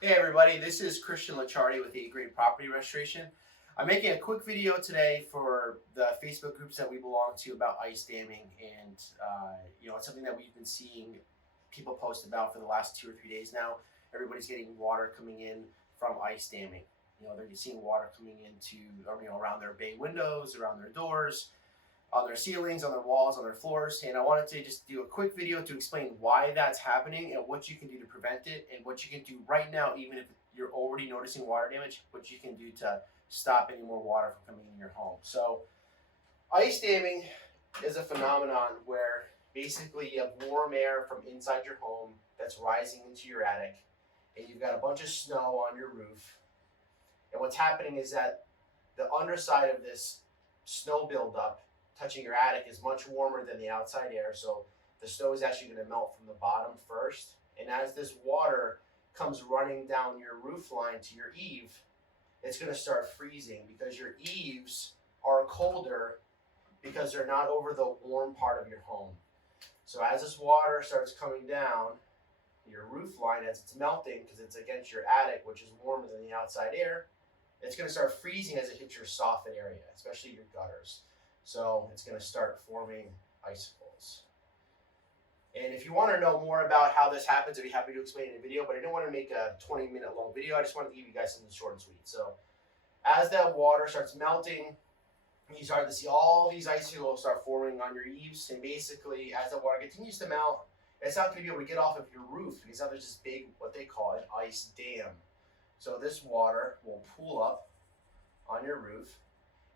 Hey everybody, this is Licciardi with A Great Property Restoration. I'm making a quick video today for the Facebook groups that we belong to about ice damming, and it's something that we've been seeing people post about for the last 2 or 3 days now. Everybody's getting water coming in from ice damming. They're seeing water coming into around their bay windows, around their doors, on their ceilings, on their walls, on their floors. And I wanted to just do a quick video to explain why that's happening and what you can do to prevent it, and what you can do right now, even if you're already noticing water damage, what you can do to stop any more water from coming in your home. So ice damming is a phenomenon where basically you have warm air from inside your home that's rising into your attic, and you've got a bunch of snow on your roof. And what's happening is that the underside of this snow buildup touching your attic is much warmer than the outside air, so the snow is actually going to melt from the bottom first. And as this water comes running down your roof line to your eave, it's going to start freezing because your eaves are colder because they're not over the warm part of your home. So as this water starts coming down your roof line, as it's melting because it's against your attic, which is warmer than the outside air, it's going to start freezing as it hits your soffit area, especially your gutters. So it's going to start forming icicles. And if you want to know more about how this happens, I'd be happy to explain in a video, but I don't want to make a 20-minute long video. I just wanted to give you guys something short and sweet. So as that water starts melting, you start to see all these icicles start forming on your eaves. And basically, as the water continues to melt, it's not going to be able to get off of your roof because now there's this big, what they call an ice dam. So this water will pool up on your roof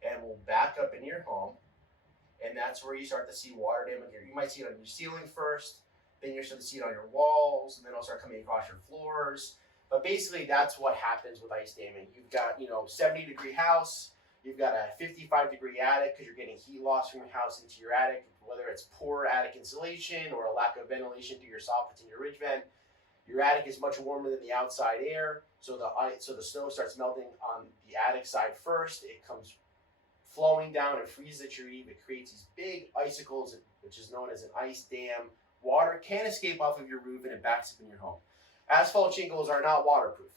and will back up in your home, and that's where you start to see water damage. You might see it on your ceiling first, then you start to see it on your walls, and then it'll start coming across your floors. But basically, that's what happens with ice damming. You've got 70-degree house, you've got a 55-degree attic because you're getting heat loss from your house into your attic, whether it's poor attic insulation or a lack of ventilation through your soffits and your ridge vent. Your attic is much warmer than the outside air, so the snow starts melting on the attic side first. It comes flowing down and freezes at your eave. It creates these big icicles, which is known as an ice dam. Water can't escape off of your roof, and it backs up in your home. Asphalt shingles are not waterproof.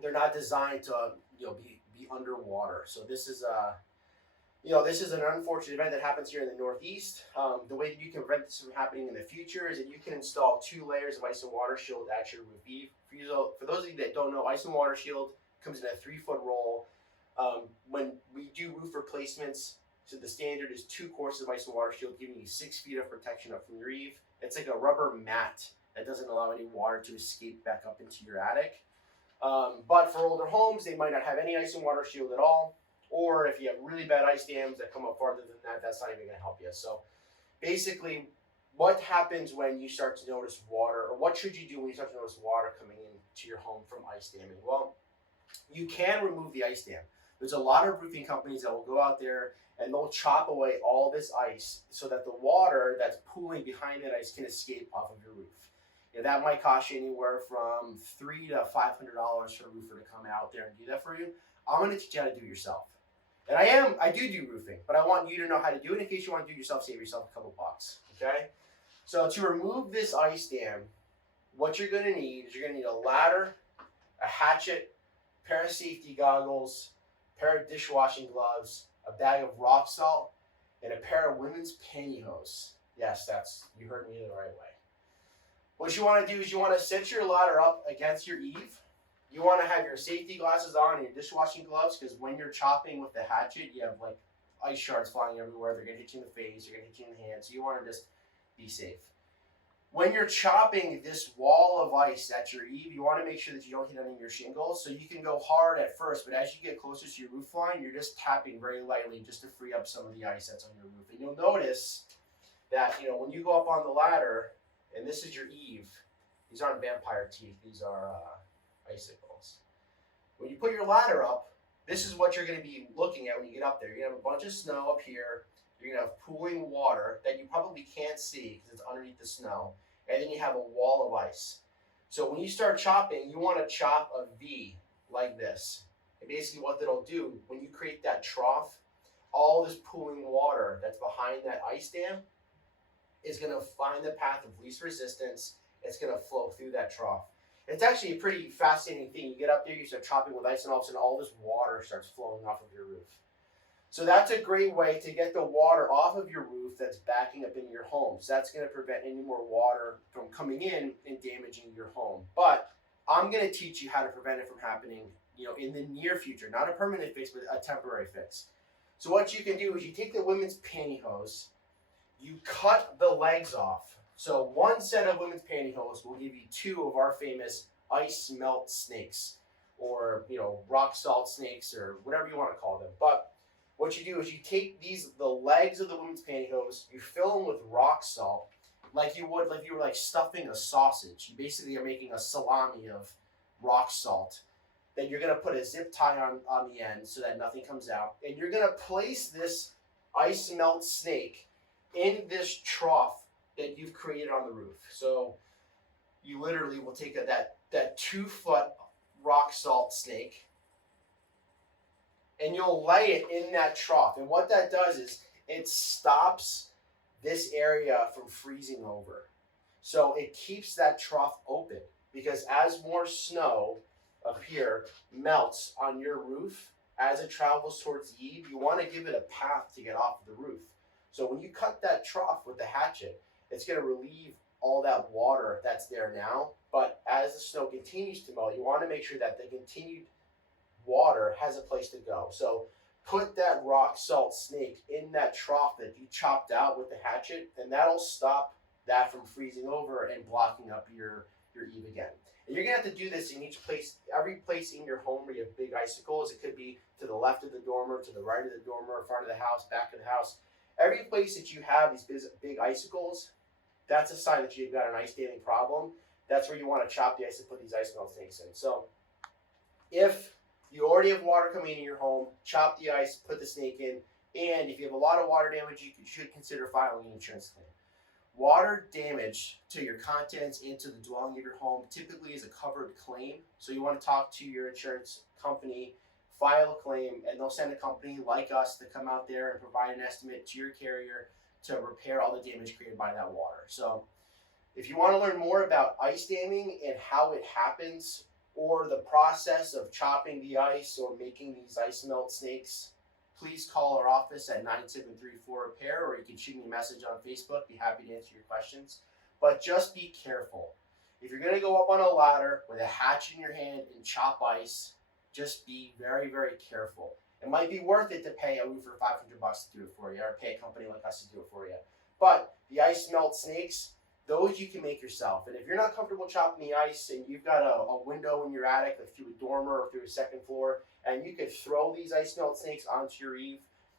They're not designed to be underwater. So this is an unfortunate event that happens here in the Northeast. The way that you can prevent this from happening in the future is that you can install 2 layers of ice and water shield at your roof eave. For those of you that don't know, ice and water shield comes in a 3-foot roll. When we do roof replacements, so the standard is 2 courses of ice and water shield, giving you 6 feet of protection up from your eave. It's like a rubber mat that doesn't allow any water to escape back up into your attic. But for older homes, they might not have any ice and water shield at all. Or if you have really bad ice dams that come up farther than that, that's not even going to help you. So basically, what happens when you start to notice water, or what should you do when you start to notice water coming into your home from ice damming? Well, you can remove the ice dam. There's a lot of roofing companies that will go out there and they'll chop away all this ice so that the water that's pooling behind that ice can escape off of your roof. That might cost you anywhere from $300 to $500 for a roofer to come out there and do that for you. I'm going to teach you how to do it yourself. And I do roofing, but I want you to know how to do it in case you want to do it yourself, save yourself a couple bucks, okay? So to remove this ice dam, what you're going to need is you're going to need a ladder, a hatchet, a pair of safety goggles, a pair of dishwashing gloves, a bag of rock salt, and a pair of women's pantyhose. Yes, you heard me the right way. What you want to do is you want to set your ladder up against your eave. You want to have your safety glasses on and your dishwashing gloves, because when you're chopping with the hatchet, you have like ice shards flying everywhere. They're going to hit you in the face. They're going to hit you in the hand. So you want to just be safe. When you're chopping this wall of ice at your eave, you want to make sure that you don't hit any of your shingles. So you can go hard at first, but as you get closer to your roof line, you're just tapping very lightly just to free up some of the ice that's on your roof. And you'll notice that when you go up on the ladder, and this is your eave, these aren't vampire teeth. These are icicles. When you put your ladder up, this is what you're going to be looking at when you get up there. You're going to have a bunch of snow up here. You're going to have pooling water that you probably can't see because it's underneath the snow. And then you have a wall of ice. So when you start chopping, you want to chop a V like this. And basically what that'll do, when you create that trough, all this pooling water that's behind that ice dam is going to find the path of least resistance. It's going to flow through that trough. It's actually a pretty fascinating thing. You get up there, you start chopping with ice, and all of a sudden all this water starts flowing off of your roof. So that's a great way to get the water off of your roof that's backing up into your home. So that's going to prevent any more water from coming in and damaging your home. But I'm going to teach you how to prevent it from happening, in the near future. Not a permanent fix, but a temporary fix. So what you can do is you take the women's pantyhose, you cut the legs off. So one set of women's pantyhose will give you 2 of our famous ice melt snakes, or rock salt snakes, or whatever you want to call them. But what you do is you take the legs of the women's pantyhose, you fill them with rock salt, like you were stuffing a sausage. You basically are making a salami of rock salt. Then you're going to put a zip tie on the end so that nothing comes out. And you're going to place this ice melt snake in this trough that you've created on the roof. So you literally will take that 2-foot rock salt snake, and you'll lay it in that trough. And what that does is it stops this area from freezing over. So it keeps that trough open, because as more snow up here melts on your roof, as it travels towards the eave, you want to give it a path to get off the roof. So when you cut that trough with the hatchet, it's going to relieve all that water that's there now. But as the snow continues to melt, you want to make sure that the continued water has a place to go. So put that rock salt snake in that trough that you chopped out with the hatchet, and that'll stop that from freezing over and blocking up your eave again. And you're gonna have to do this in every place in your home where you have big icicles. It could be to the left of the dormer, to the right of the dormer, front of the house, back of the house. Every place that you have these big icicles, that's a sign that you've got an ice damming problem. That's where you want to chop the ice and put these ice melt snakes in. So if you already have water coming in your home, chop the ice, put the snake in, and if you have a lot of water damage, you should consider filing an insurance claim. Water damage to your contents and to the dwelling of your home typically is a covered claim. So you want to talk to your insurance company, file a claim, and they'll send a company like us to come out there and provide an estimate to your carrier to repair all the damage created by that water. So if you want to learn more about ice damming and how it happens, or the process of chopping the ice or making these ice melt snakes, please call our office at 9734-REPAIR, or you can shoot me a message on Facebook. Be happy to answer your questions. But just be careful. If you're going to go up on a ladder with a hatchet in your hand and chop ice, just be very, very careful. It might be worth it to pay a roofer $500 to do it for you, or pay a company like us to do it for you. But the ice melt snakes, those you can make yourself. And if you're not comfortable chopping the ice, and you've got a window in your attic, like through a dormer or through a second floor, and you could throw these ice melt snakes onto your eave,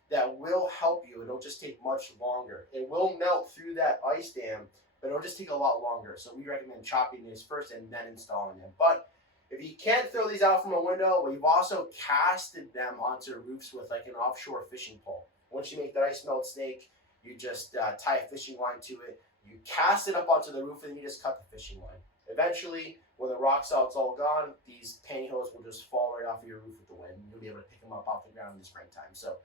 that will help you. It'll just take much longer. It will melt through that ice dam, but it'll just take a lot longer. So we recommend chopping these first and then installing them. But if you can't throw these out from a window, we've also casted them onto roofs with like an offshore fishing pole. Once you make that ice melt snake, you just tie a fishing line to it. You cast it up onto the roof, and you just cut the fishing line. Eventually, when the rock salt's all gone, these pantyhose will just fall right off of your roof with the wind. You'll be able to pick them up off the ground in the springtime. So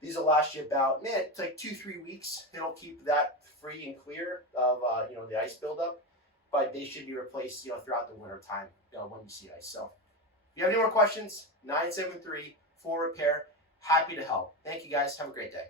these will last you about, it's like 2-3 weeks. It'll keep that free and clear of the ice buildup, but they should be replaced throughout the winter time when you see ice. So if you have any more questions, 973-4-REPAIR. Happy to help. Thank you guys. Have a great day.